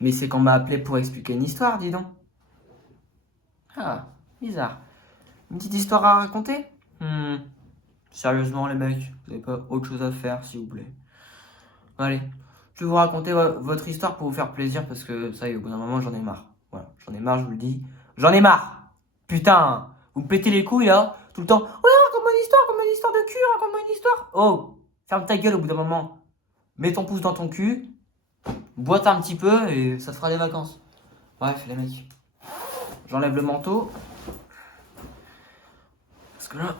Mais c'est qu'on m'a appelé pour expliquer une histoire, dis donc. Ah, bizarre. Une petite histoire à raconter? Sérieusement, les mecs, vous n'avez pas autre chose à faire, s'il vous plaît. Allez, je vais vous raconter votre histoire pour vous faire plaisir parce que ça y est, au bout d'un moment, j'en ai marre. Voilà, j'en ai marre, je vous le dis. J'en ai marre! Putain, vous me pétez les couilles là, tout le temps. Ouais, raconte-moi une histoire de cul, raconte-moi une histoire. Oh, ferme ta gueule au bout d'un moment. Mets ton pouce dans ton cul, boite un petit peu et ça te fera des vacances. Bref, les mecs, j'enlève le manteau. Parce que là,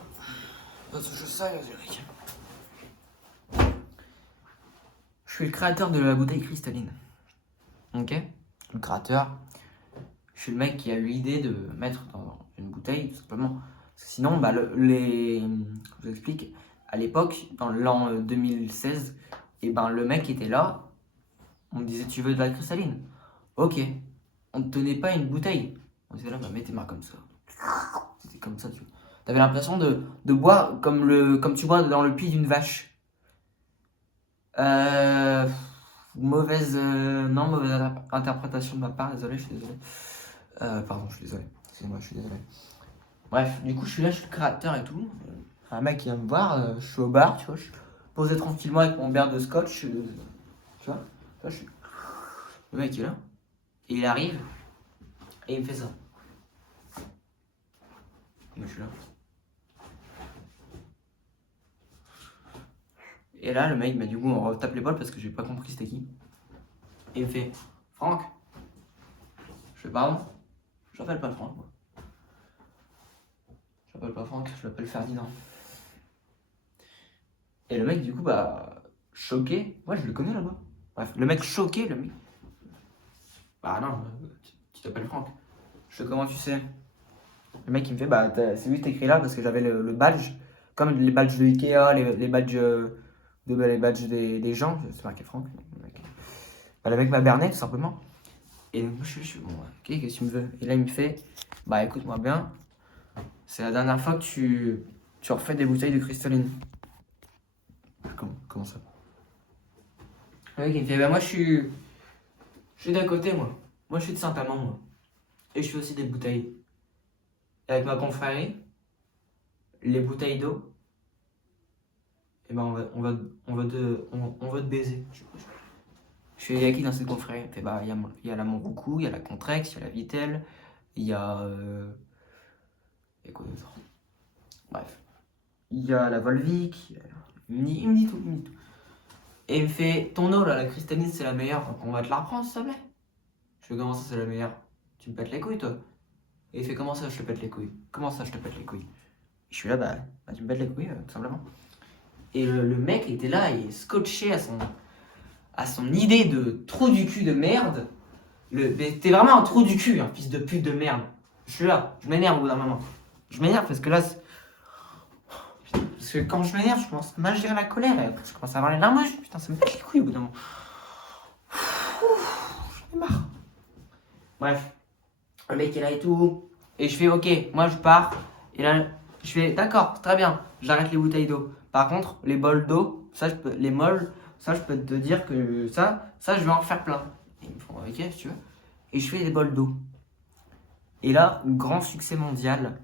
je ça, Eric. Je suis le créateur de la bouteille cristalline. Ok? Le créateur. Je suis le mec qui a eu l'idée de mettre dans une bouteille, tout simplement. Parce que sinon, bah, je vous explique, à l'époque, dans l'an 2016, et ben, le mec était là, on me disait, tu veux de la cristalline? Ok. On ne tenait pas une bouteille. On disait là, bah, mets tes mains comme ça. C'était comme ça, tu vois. T'avais l'impression de boire comme tu bois dans le pied d'une vache. Euh, mauvaise interprétation de ma part, désolé, je suis désolé. Pardon, je suis désolé. Excusez-moi, je suis désolé. Bref, du coup, je suis là, je suis le créateur et tout. Un mec qui vient me voir, je suis au bar, tu vois, je suis posé tranquillement avec mon verre de scotch, tu vois, je suis... Le mec est là, et il arrive, et il me fait ça. Moi, je suis là. Et là, le mec, bah, du coup, on retape l'épaule parce que j'ai pas compris c'était qui. Et il me fait, Franck. Je fais, pardon? Je l'appelle pas Franck, moi. Je l'appelle pas Franck, je l'appelle Ferdinand. Et le mec, du coup, bah, choqué. Ouais, je le connais là-bas. Bref, le mec choqué, le mec. Bah non, tu t'appelles Franck. Je fais, comment tu sais? Le mec, il me fait, bah, c'est lui qui écrit là parce que j'avais le badge. Comme les badges de Ikea, les badges, les badges des gens. C'est marqué Franck. Bah, le mec m'a berné, tout simplement. Et donc, je suis bon, ok, qu'est-ce que tu me veux? Et là, il me fait, bah, écoute-moi bien. C'est la dernière fois que tu refais des bouteilles de cristalline. Comment ça? Le mec, il me fait, bah, moi, je suis d'à côté, moi. Moi, je suis de Saint-Amand, moi. Et je fais aussi des bouteilles. Et avec ma confrérie, les bouteilles d'eau, et ben on va te baiser. Je fais, il y a qui dans cette confrérie? Il fait, bah, il y a la Montroucou, il y a la Contrex, il y a la Vittel, il y a. Il y a quoi d'autre? Bref. Il y a la Volvic, il me dit tout, il me dit tout. Et il me fait, ton eau là, la cristalline, c'est la meilleure, donc on va te la reprendre, s'il te plaît. Je fais, comment ça, c'est la meilleure? Tu me pètes les couilles, toi? Et il fait, comment ça, je te pète les couilles? Comment ça, je te pète les couilles? Je suis là, bah tu me pètes les couilles, tout simplement. Et le mec était là, il est scotché à son idée de trou du cul de merde. T'es vraiment un trou du cul, un fils de pute de merde. Je suis là, je m'énerve au bout d'un moment. Je m'énerve parce que là, parce que quand je m'énerve, je commence à mal gérer la colère. Et après, je commence à avoir les larmes aux yeux. Putain, ça me pète les couilles au bout d'un moment. J'en ai marre. Bref, le mec est là et tout. Et je fais, ok, moi je pars. Et là, je fais, d'accord, très bien, j'arrête les bouteilles d'eau. Par contre, les bols d'eau, ça, les molles, ça, je peux te dire que ça, je vais en refaire plein. Et ils me font, ok, si tu veux. Et je fais des bols d'eau. Et là, grand succès mondial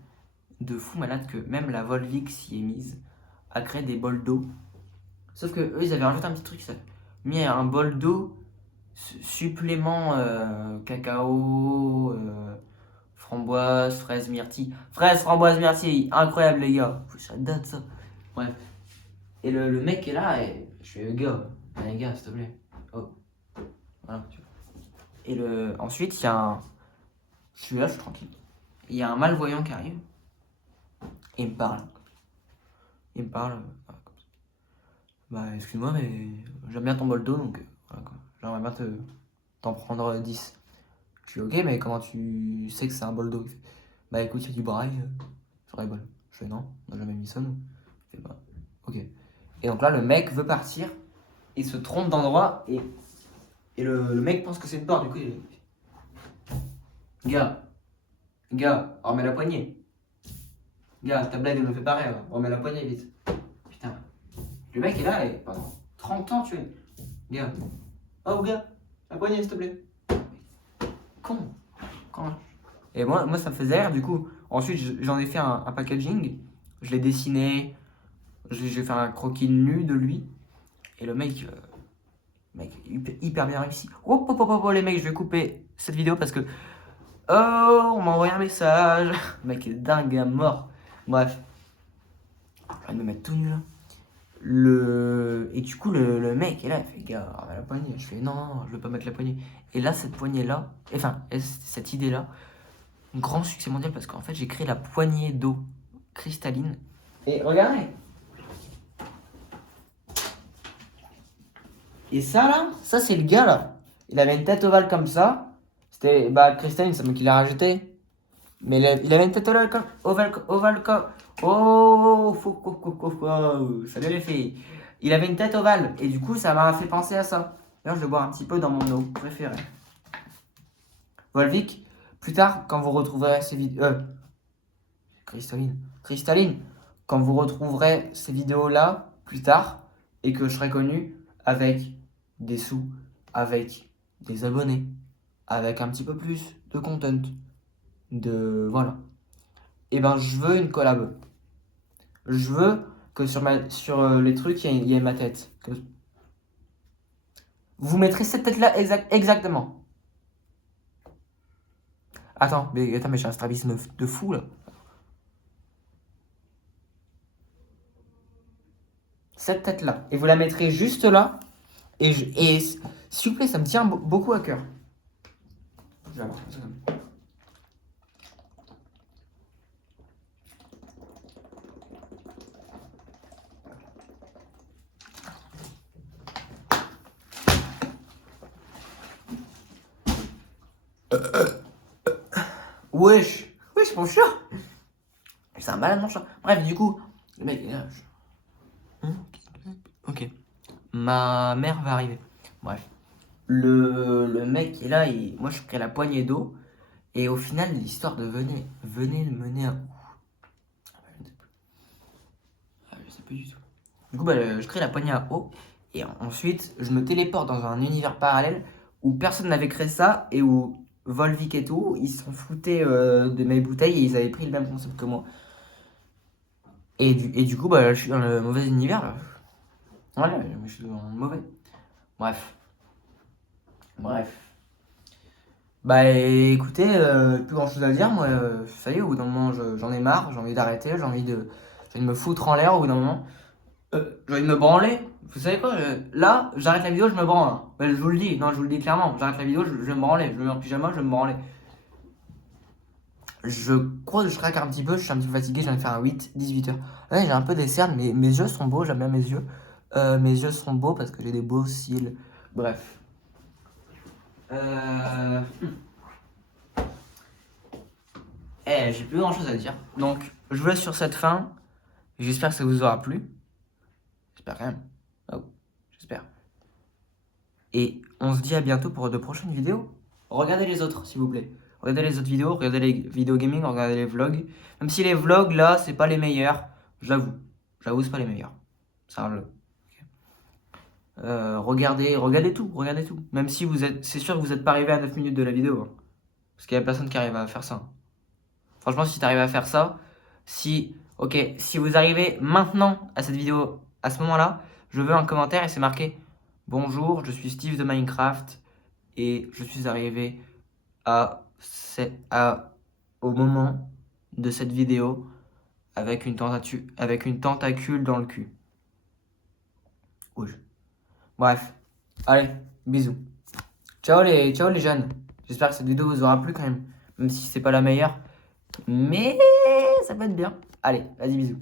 de fou malade que même la Volvic s'y est mise à créer des bols d'eau. Sauf que eux, ils avaient rajouté un petit truc, ça mis un bol d'eau supplément cacao, framboise, fraise, myrtille. Fraise, framboise, myrtille, incroyable les gars. Ça date ça. Bref. Et le mec est là et je fais, les gars, s'il te plaît. Oh. Voilà, tu vois. Et ensuite, il y a un. Je suis là, je suis tranquille. Il y a un malvoyant qui arrive. Et il me parle. Il me parle. Bah, excuse-moi, mais j'aime bien ton bol d'eau, donc voilà quoi. J'aimerais bien t'en prendre 10. Je suis ok, mais comment tu sais que c'est un bol d'eau? Bah écoute, il y a du braille sur les bols. Je fais non, on n'a jamais mis ça nous. Il fait bah, ok. Et donc là, le mec veut partir, il se trompe d'endroit et le mec pense que c'est une porte. Du coup, gars, remets la poignée. Gars, ta blague elle me fait pas rire, remets la poignée vite. Putain, le mec est là et pendant 30 ans, tu es. Gars, oh gars, la poignée s'il te plaît. con. Et moi, ça me faisait rire. Du coup, ensuite, j'en ai fait un packaging. Je l'ai dessiné. J'ai fait un croquis nu de lui. Et le mec, hyper bien réussi. Oh, les mecs, je vais couper cette vidéo parce que... Oh, on m'a envoyé un message. Le mec est dingue à mort. Bref. Je vais me mettre tout nu là. Et du coup, le mec est là, il fait, gars, la poignée. Je fais, non, je veux pas mettre la poignée. Et là, cette poignée-là, enfin, cette idée-là, grand succès mondial parce qu'en fait, j'ai créé la poignée d'eau cristalline. Et regardez. Et ça, là, ça, c'est le gars, là. Il avait une tête ovale comme ça. C'était, cristalline, c'est moi qui l'ai rajouté. Mais il avait une tête ovale comme... Oh, salut les filles. Il avait une tête ovale et du coup ça m'a fait penser à ça. D'ailleurs je vais boire un petit peu dans mon eau préférée. Volvic, plus tard quand vous retrouverez ces vidéos... Cristalline, quand vous retrouverez ces vidéos là plus tard et que je serai connu avec des sous, avec des abonnés, avec un petit peu plus de content, voilà. Et ben je veux une collab. Je veux que sur les trucs, il y ait ma tête. Vous mettrez cette tête-là exactement. Attends, mais j'ai un strabisme de fou, là. Cette tête-là. Et vous la mettrez juste là. Et s'il vous plaît, ça me tient beaucoup à cœur. Je vais avoir ça comme ça. Wesh, mon chat. C'est un malade, mon chat. Bref, du coup, le mec est là. Ok. Ma mère va arriver. Bref. Le mec est là, moi je crée la poignée d'eau. Et au final, l'histoire de venez le mener à où? Je sais plus du tout. Du coup, je crée la poignée à eau. Et ensuite, je me téléporte dans un univers parallèle où personne n'avait créé ça et où Volvic et tout, ils se sont foutés de mes bouteilles et ils avaient pris le même concept que moi. Et du coup, je suis dans le mauvais univers là. Voilà, je suis dans le mauvais. Bref. Écoutez, plus grand chose à dire. Moi, ça y est, au bout d'un moment, j'en ai marre. J'ai envie d'arrêter. J'ai envie de me foutre en l'air au bout d'un moment. J'ai envie de me branler. Vous savez quoi? Là, j'arrête la vidéo, je me branle. Hein. Je vous le dis. Non, je vous le dis clairement. J'arrête la vidéo, je vais me branler. Je me mets en pyjama, je vais me branler. Je crois que je craque un petit peu. Je suis un petit peu fatigué. J'en ai fait un 8-18 heures. Ouais, j'ai un peu des cernes, mais mes yeux sont beaux. J'aime bien mes yeux. Mes yeux sont beaux parce que j'ai des beaux cils. Bref. J'ai plus grand chose à dire. Donc, je vous laisse sur cette fin. J'espère que ça vous aura plu. J'espère quand même. Oh, j'espère. Et on se dit à bientôt pour de prochaines vidéos. Regardez les autres, s'il vous plaît. Regardez les autres vidéos, regardez les vidéos gaming, regardez les vlogs. Même si les vlogs, là, c'est pas les meilleurs. J'avoue. J'avoue, c'est pas les meilleurs. C'est un vlog. Regardez tout. Même si c'est sûr que vous n'êtes pas arrivé à 9 minutes de la vidéo. Hein. Parce qu'il y a personne qui arrive à faire ça. Franchement, si tu arrives à faire ça, si vous arrivez maintenant à cette vidéo, à ce moment-là, je veux un commentaire et c'est marqué « Bonjour, je suis Steve de Minecraft et je suis arrivé au moment de cette vidéo avec une tentacule dans le cul. » Rouge. Bref, allez, bisous. Ciao les jeunes. J'espère que cette vidéo vous aura plu quand même si c'est pas la meilleure. Mais ça peut être bien. Allez, vas-y, bisous.